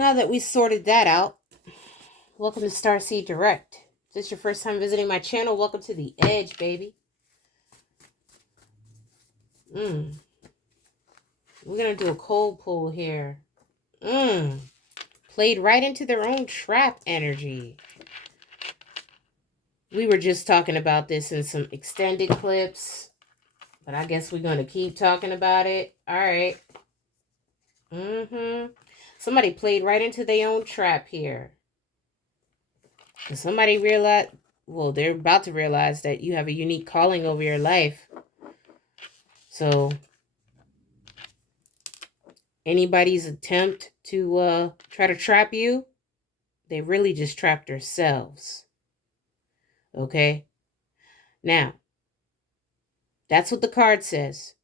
Now that we sorted that out, welcome to Starseed Direct. If this is your first time visiting my channel, welcome to the edge, baby. We're going to do a cold pull here. Played right into their own trap energy. We were just talking about this in some extended clips, but I guess we're going to keep talking about it. All right. Somebody played right into their own trap here. And somebody realized, well, they're about to realize that you have a unique calling over your life. So anybody's attempt to try to trap you, they really just trapped themselves. Okay? Now, that's what the card says.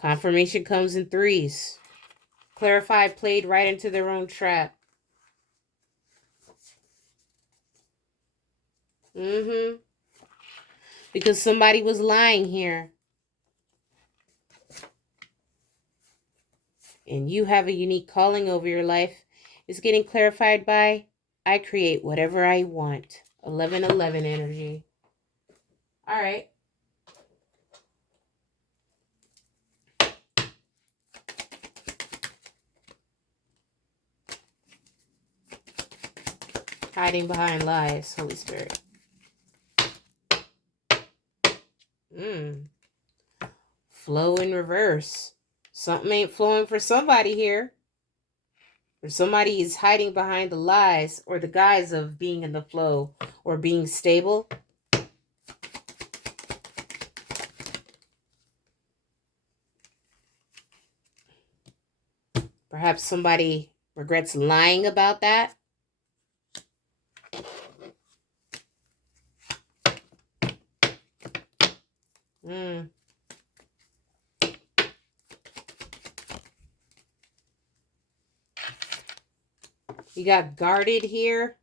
Confirmation comes in threes. Clarified played right into their own trap. Because somebody was lying here. And you have a unique calling over your life. It's getting clarified by, I create whatever I want. 1111 energy. All right. Hiding behind lies, Holy Spirit. Flow in reverse. Something ain't flowing for somebody here. Or somebody is hiding behind the lies or the guise of being in the flow or being stable. Perhaps somebody regrets lying about that. You got guarded here.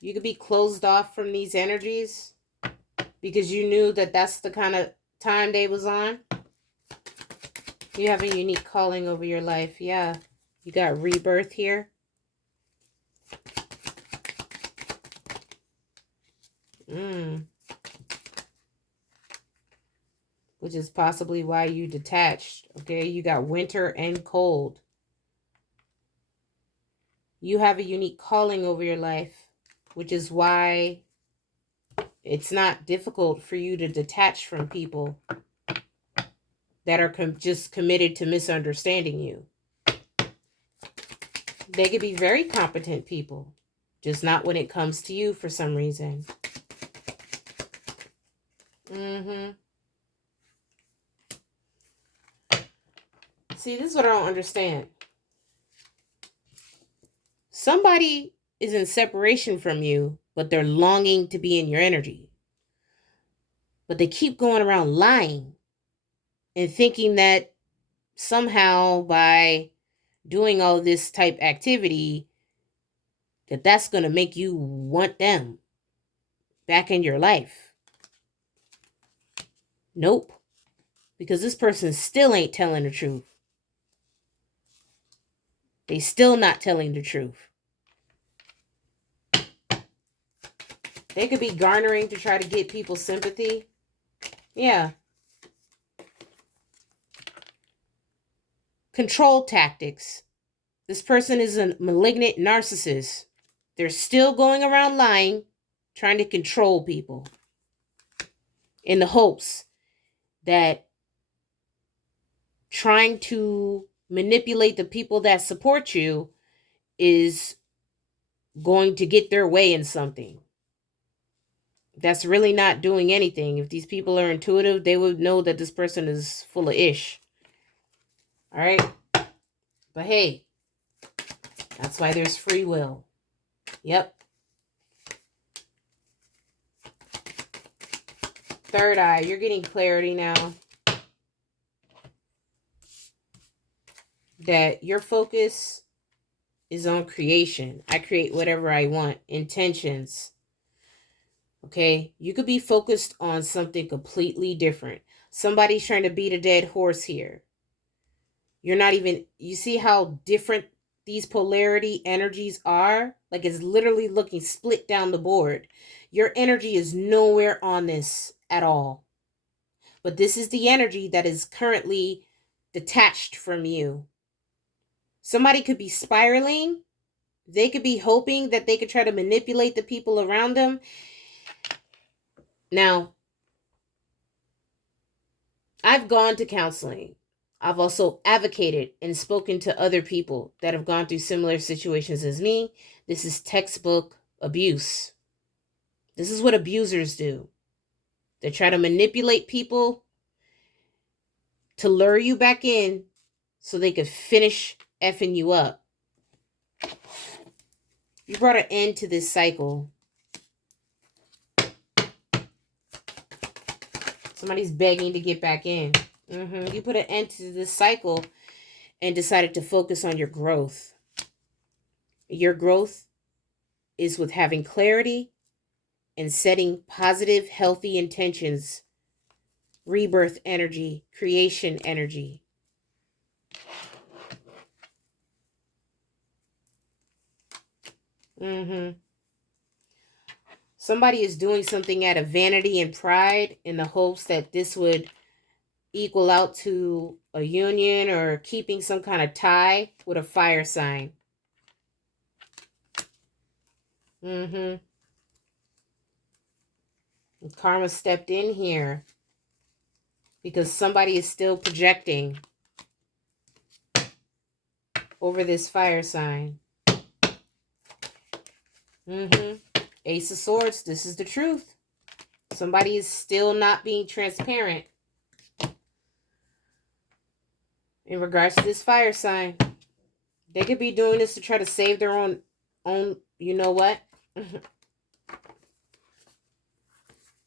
You could be closed off from these energies because you knew that that's the kind of time they was on. You have a unique calling over your life. Yeah. You got rebirth here. Which is possibly why you detached. Okay. You got winter and cold. You have a unique calling over your life, which is why it's not difficult for you to detach from people that are just committed to misunderstanding you. They could be very competent people, just not when it comes to you for some reason. See, this is what I don't understand. Somebody is in separation from you, but they're longing to be in your energy. But they keep going around lying and thinking that somehow by doing all this type activity, that's going to make you want them back in your life. Nope. Because this person still ain't telling the truth. They still not telling the truth. They could be garnering to try to get people's sympathy. Yeah. Control tactics. This person is a malignant narcissist. They're still going around lying, trying to control people in the hopes that trying to manipulate the people that support you is going to get their way in something. That's really not doing anything. If these people are intuitive, they would know that this person is full of ish. All right? But hey, that's why there's free will. Yep. Third eye, you're getting clarity now. That your focus is on creation. I create whatever I want. Intentions. Okay? You could be focused on something completely different. Somebody's trying to beat a dead horse here. You're not even, you see how different these polarity energies are? Like it's literally looking split down the board. Your energy is nowhere on this at all. But this is the energy that is currently detached from you. Somebody could be spiraling. They could be hoping that they could try to manipulate the people around them. Now, I've gone to counseling. I've also advocated and spoken to other people that have gone through similar situations as me. This is textbook abuse. This is what abusers do. They try to manipulate people to lure you back in so they could finish effing you up. You brought an end to this cycle. Somebody's begging to get back in. You put an end to this cycle and decided to focus on your growth. Your growth is with having clarity and setting positive, healthy intentions, rebirth energy, creation energy. Somebody is doing something out of vanity and pride in the hopes that this would equal out to a union or keeping some kind of tie with a fire sign. Karma stepped in here because somebody is still projecting over this fire sign. Ace of Swords, this is the truth. Somebody is still not being transparent in regards to this fire sign. They could be doing this to try to save their own, you know what?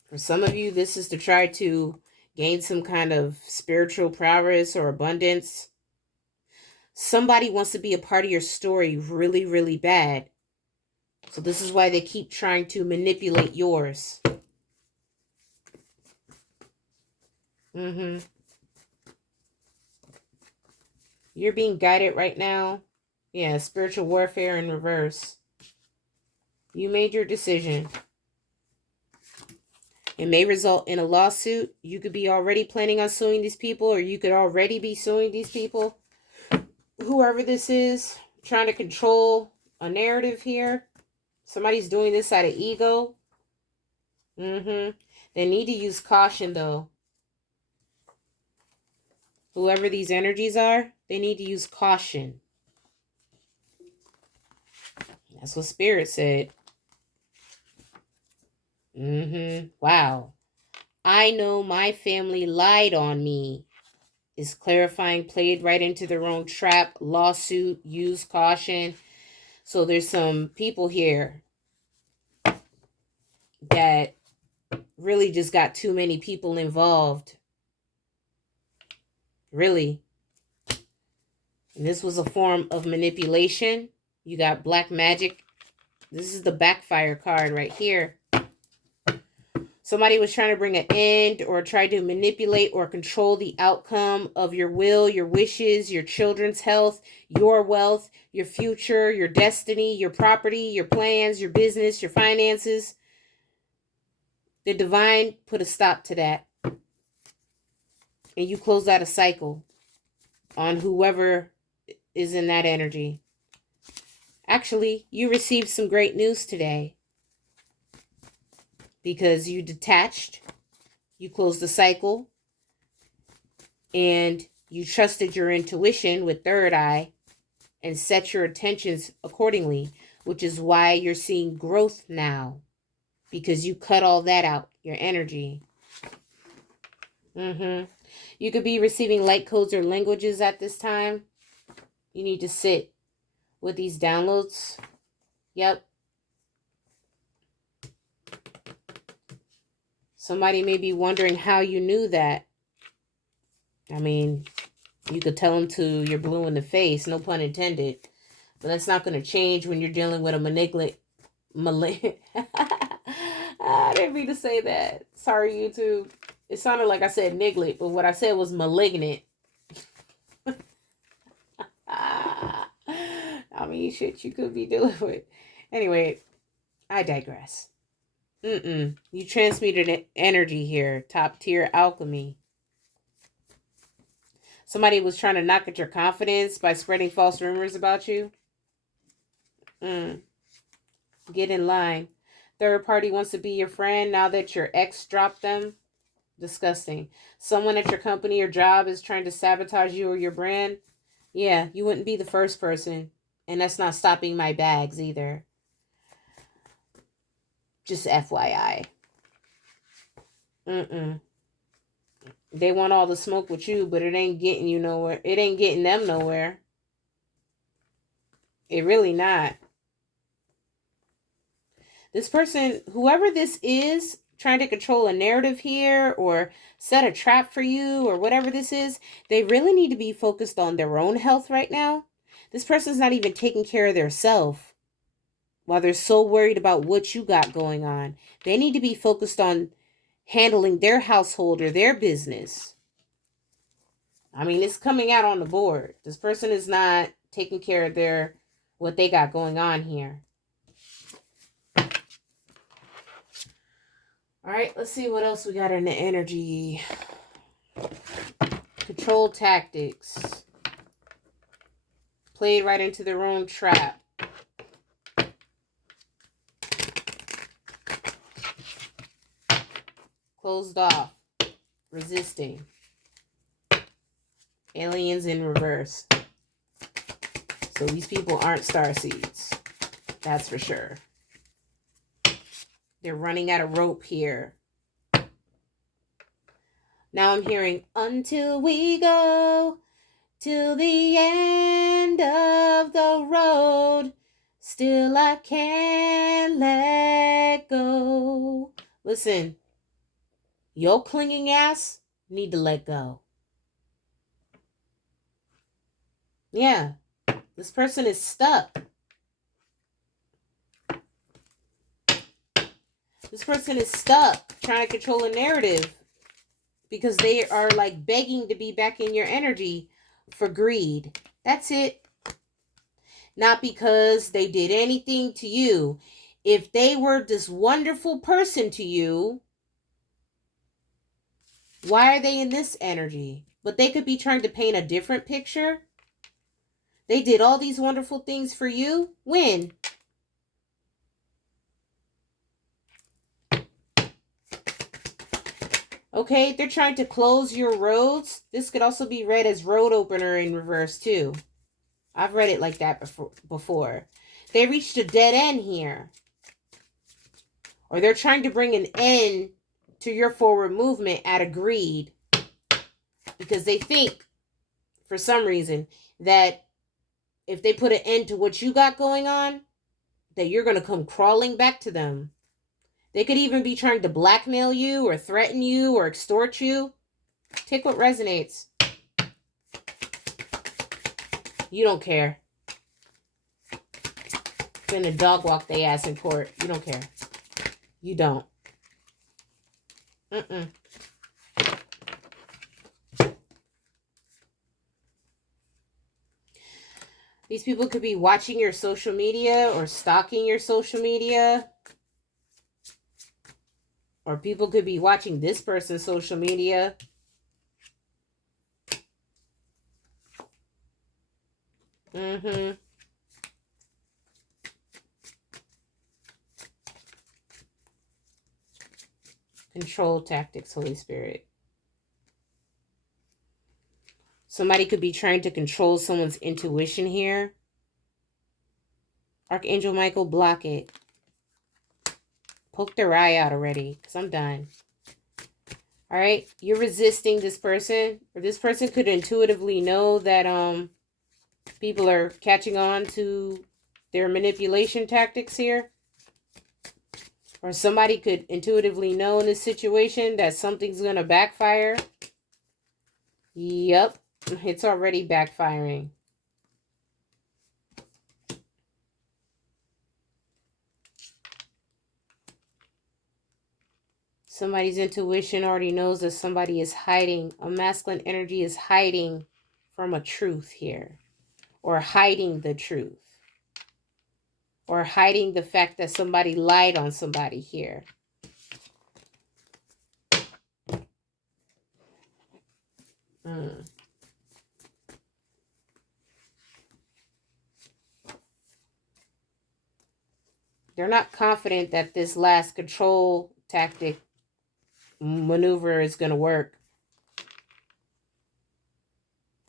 For some of you, this is to try to gain some kind of spiritual prowess or abundance. Somebody wants to be a part of your story really, really bad. So this is why they keep trying to manipulate yours. You're being guided right now. Yeah, spiritual warfare in reverse. You made your decision. It may result in a lawsuit. You could be already planning on suing these people, or you could already be suing these people. Whoever this is, trying to control a narrative here. Somebody's doing this out of ego. They need to use caution, though. Whoever these energies are, they need to use caution. That's what Spirit said. Wow. I know my family lied on me. Is clarifying, played right into their own trap. Lawsuit, use caution. So there's some people here that really just got too many people involved. Really. And this was a form of manipulation. You got black magic. This is the backfire card right here. Somebody was trying to bring an end or try to manipulate or control the outcome of your will, your wishes, your children's health, your wealth, your future, your destiny, your property, your plans, your business, your finances. The divine put a stop to that. And you close out a cycle on whoever is in that energy. Actually, you received some great news today. Because you detached, you closed the cycle, and you trusted your intuition with third eye and set your attentions accordingly, which is why you're seeing growth now, because you cut all that out, your energy. You could be receiving light codes or languages at this time. You need to sit with these downloads. Yep. Somebody may be wondering how you knew that. I mean, you could tell them to you're blue in the face, no pun intended. But that's not going to change when you're dealing with a malignant. I didn't mean to say that. Sorry, YouTube. It sounded like I said niglet, but what I said was malignant. funny shit you could be dealing with. Anyway, I digress. You transmuted energy here. Top tier alchemy. Somebody was trying to knock at your confidence by spreading false rumors about you. Get in line. Third party wants to be your friend now that your ex dropped them. Disgusting. Someone at your company or job is trying to sabotage you or your brand. Yeah, you wouldn't be the first person. And that's not stopping my bags either. Just FYI. They want all the smoke with you, but it ain't getting you nowhere. It ain't getting them nowhere. It really not. This person, whoever this is, trying to control a narrative here or set a trap for you or whatever this is, they really need to be focused on their own health right now. This person's not even taking care of their self while they're so worried about what you got going on. They need to be focused on handling their household or their business. I mean, it's coming out on the board. This person is not taking care of what they got going on here. All right, let's see what else we got in the energy. Control tactics. Played right into their own trap. Closed off. Resisting. Aliens in reverse. So these people aren't starseeds. That's for sure. They're running out of rope here. Now I'm hearing, until we go till the end of the road, still I can't let go. Listen, your clinging ass need to let go. Yeah, this person is stuck. This person is stuck trying to control a narrative because they are like begging to be back in your energy for greed. That's it. Not because they did anything to you. If they were this wonderful person to you, why are they in this energy? But they could be trying to paint a different picture. They did all these wonderful things for you. When? Okay, they're trying to close your roads. This could also be read as road opener in reverse too. I've read it like that before. They reached a dead end here. Or they're trying to bring an end to your forward movement out of greed. Because they think, for some reason, that if they put an end to what you got going on, that you're going to come crawling back to them. They could even be trying to blackmail you or threaten you or extort you. Take what resonates. You don't care. Finna dog walk they ass in court. You don't care. You don't. These people could be watching your social media or stalking your social media. Or people could be watching this person's social media. Control tactics, Holy Spirit. Somebody could be trying to control someone's intuition here. Archangel Michael, block it. Poke their eye out already, because I'm done. All right, you're resisting this person, or this person could intuitively know that people are catching on to their manipulation tactics here. Or somebody could intuitively know in this situation that something's going to backfire. Yep, it's already backfiring. Somebody's intuition already knows that somebody is hiding. A masculine energy is hiding from a truth here. Or hiding the truth. or hiding the fact that somebody lied on somebody here. They're not confident that this last control tactic maneuver is going to work.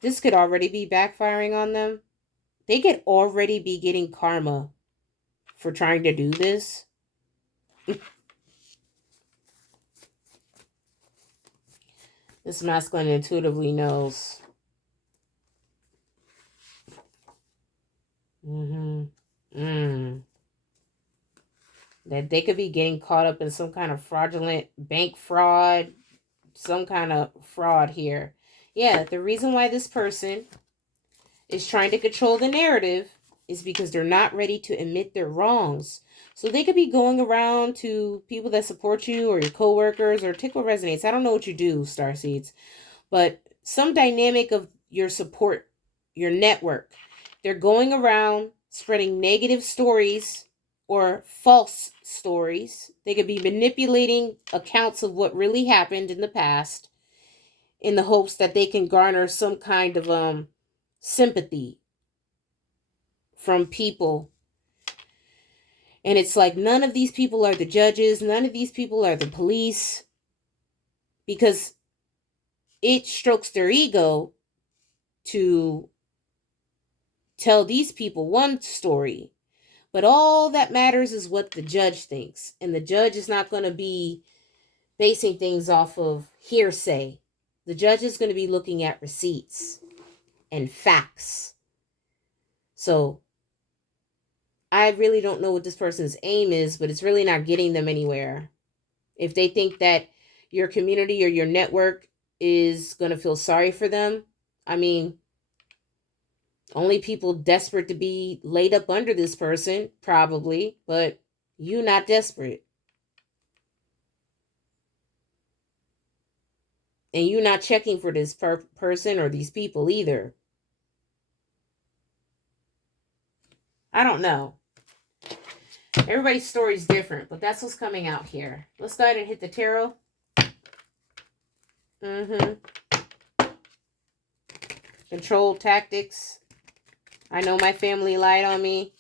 This could already be backfiring on them. They could already be getting karma for trying to do this. This masculine intuitively knows. That they could be getting caught up in some kind of fraudulent bank fraud, some kind of fraud here. Yeah, the reason why this person is trying to control the narrative is because they're not ready to admit their wrongs. So they could be going around to people that support you or your coworkers or tickle resonates. I don't know what you do, Starseeds, but some dynamic of your support, your network. They're going around spreading negative stories or false stories. They could be manipulating accounts of what really happened in the past in the hopes that they can garner some kind of sympathy from people. And it's like none of these people are the judges, none of these people are the police, because it strokes their ego to tell these people one story. But all that matters is what the judge thinks. And the judge is not going to be basing things off of hearsay. The judge is going to be looking at receipts and facts. So I really don't know what this person's aim is, but it's really not getting them anywhere. If they think that your community or your network is going to feel sorry for them, I mean, only people desperate to be laid up under this person, probably, but you not desperate. And you not checking for this person or these people either. I don't know. Everybody's story is different, but that's what's coming out here. Let's go ahead and hit the tarot. Control tactics. I know my family lied on me.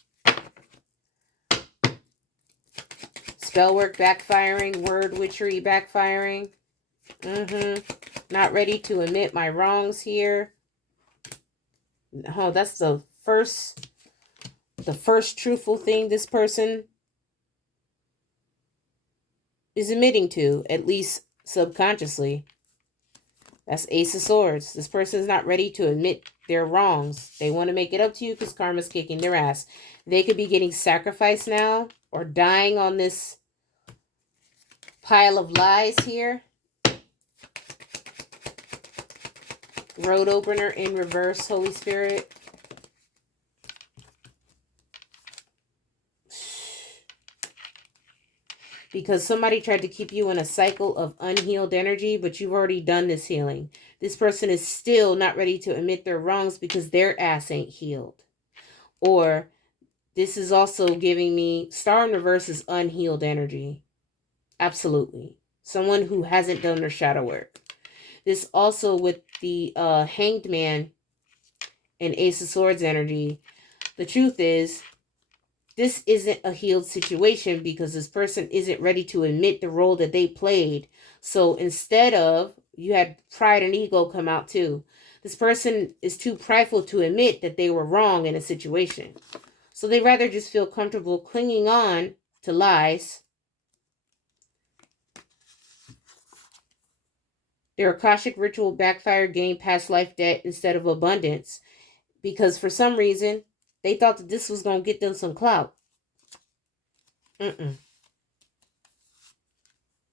Spell work backfiring. Word witchery backfiring. Not ready to admit my wrongs here. Oh, that's the first truthful thing this person is admitting to, at least subconsciously. That's Ace of Swords. This person is not ready to admit their wrongs. They want to make it up to you because karma's kicking their ass. They could be getting sacrificed now or dying on this pile of lies here. Road opener in reverse, Holy Spirit. Because somebody tried to keep you in a cycle of unhealed energy, but you've already done this healing. This person is still not ready to admit their wrongs because their ass ain't healed. Or this is also giving me Star in reverse is unhealed energy. Absolutely. Someone who hasn't done their shadow work. This also with the Hanged Man and Ace of Swords energy. The truth is, this isn't a healed situation because this person isn't ready to admit the role that they played. So instead of, you had pride and ego come out too. This person is too prideful to admit that they were wrong in a situation. So they rather just feel comfortable clinging on to lies. Their Akashic ritual backfire gained past life debt instead of abundance. Because for some reason, they thought that this was going to get them some clout.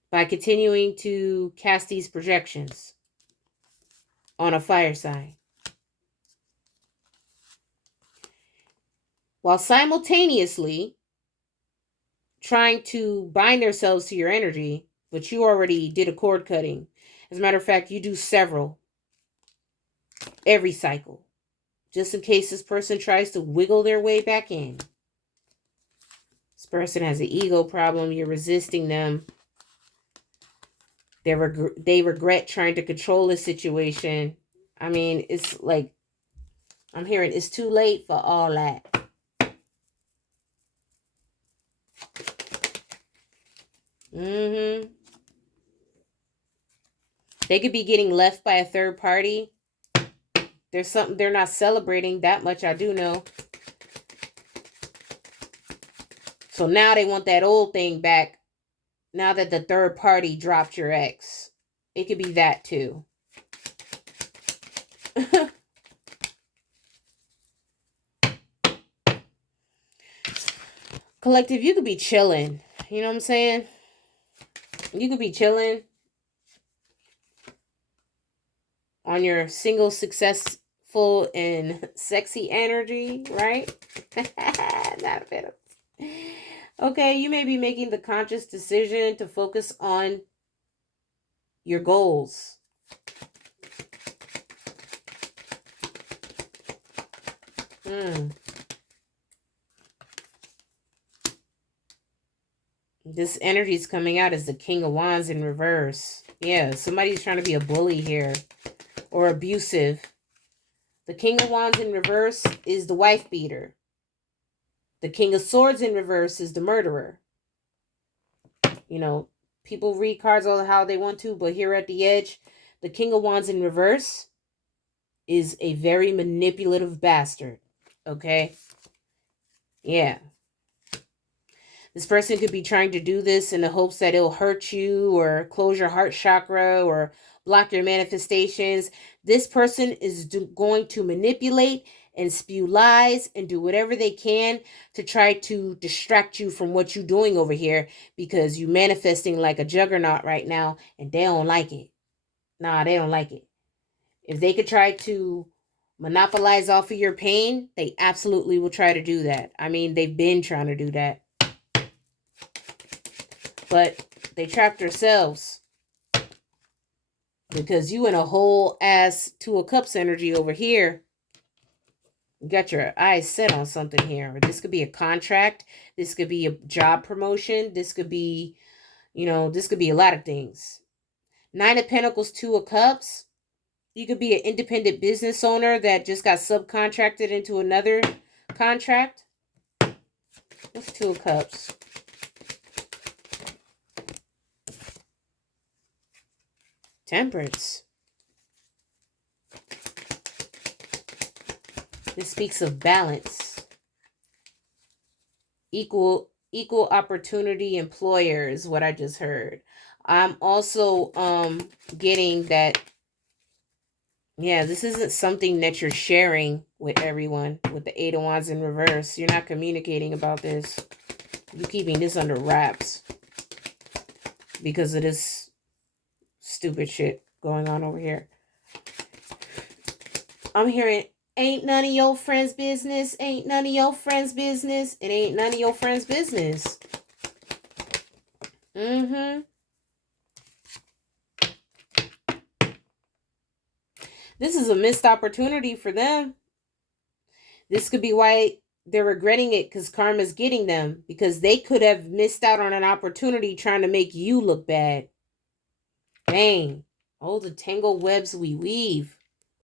By continuing to cast these projections on a fire sign. While simultaneously trying to bind themselves to your energy, but you already did a cord cutting. As a matter of fact, you do several every cycle, just in case this person tries to wiggle their way back in. person has an ego problem. You're resisting them. They regret trying to control the situation. I mean, it's like, I'm hearing it's too late for all that. They could be getting left by a third party. There's something they're not celebrating. That much I do know. So now they want that old thing back. Now that the third party dropped your ex. It could be that too. Collective, you could be chilling. You know what I'm saying? You could be chilling on your single, successful, and sexy energy, right? Not a bit of... Okay, you may be making the conscious decision to focus on your goals. This energy is coming out as the King of Wands in reverse. Yeah, somebody's trying to be a bully here. Or abusive. The King of Wands in reverse is the wife beater. The King of Swords in reverse is the murderer. You know, people read cards all how they want to, but here at the edge, the King of Wands in reverse is a very manipulative bastard. Okay? Yeah. This person could be trying to do this in the hopes that it'll hurt you or close your heart chakra or block your manifestations. This person is going to manipulate and spew lies and do whatever they can to try to distract you from what you're doing over here, because you're manifesting like a juggernaut right now and they don't like it. Nah, they don't like it. If they could try to monopolize off of your pain, they absolutely will try to do that. I mean, they've been trying to do that. But they trapped themselves. Because you in a whole ass Two of Cups energy over here. You got your eyes set on something here. This could be a contract. This could be a job promotion. This could be, you know, this could be a lot of things. Nine of Pentacles, Two of Cups. You could be an independent business owner that just got subcontracted into another contract. What's Two of Cups? Temperance. This speaks of balance. Equal opportunity employer is what I just heard. I'm also getting that, yeah, this isn't something that you're sharing with everyone with the Eight of Wands in reverse. You're not communicating about this. You're keeping this under wraps because of this stupid shit going on over here. I'm hearing, ain't none of your friends' business. Ain't none of your friends' business. It ain't none of your friends' business. This is a missed opportunity for them. This could be why they're regretting it, because karma's getting them. Because they could have missed out on an opportunity trying to make you look bad. Dang. Oh, the tangled webs we weave.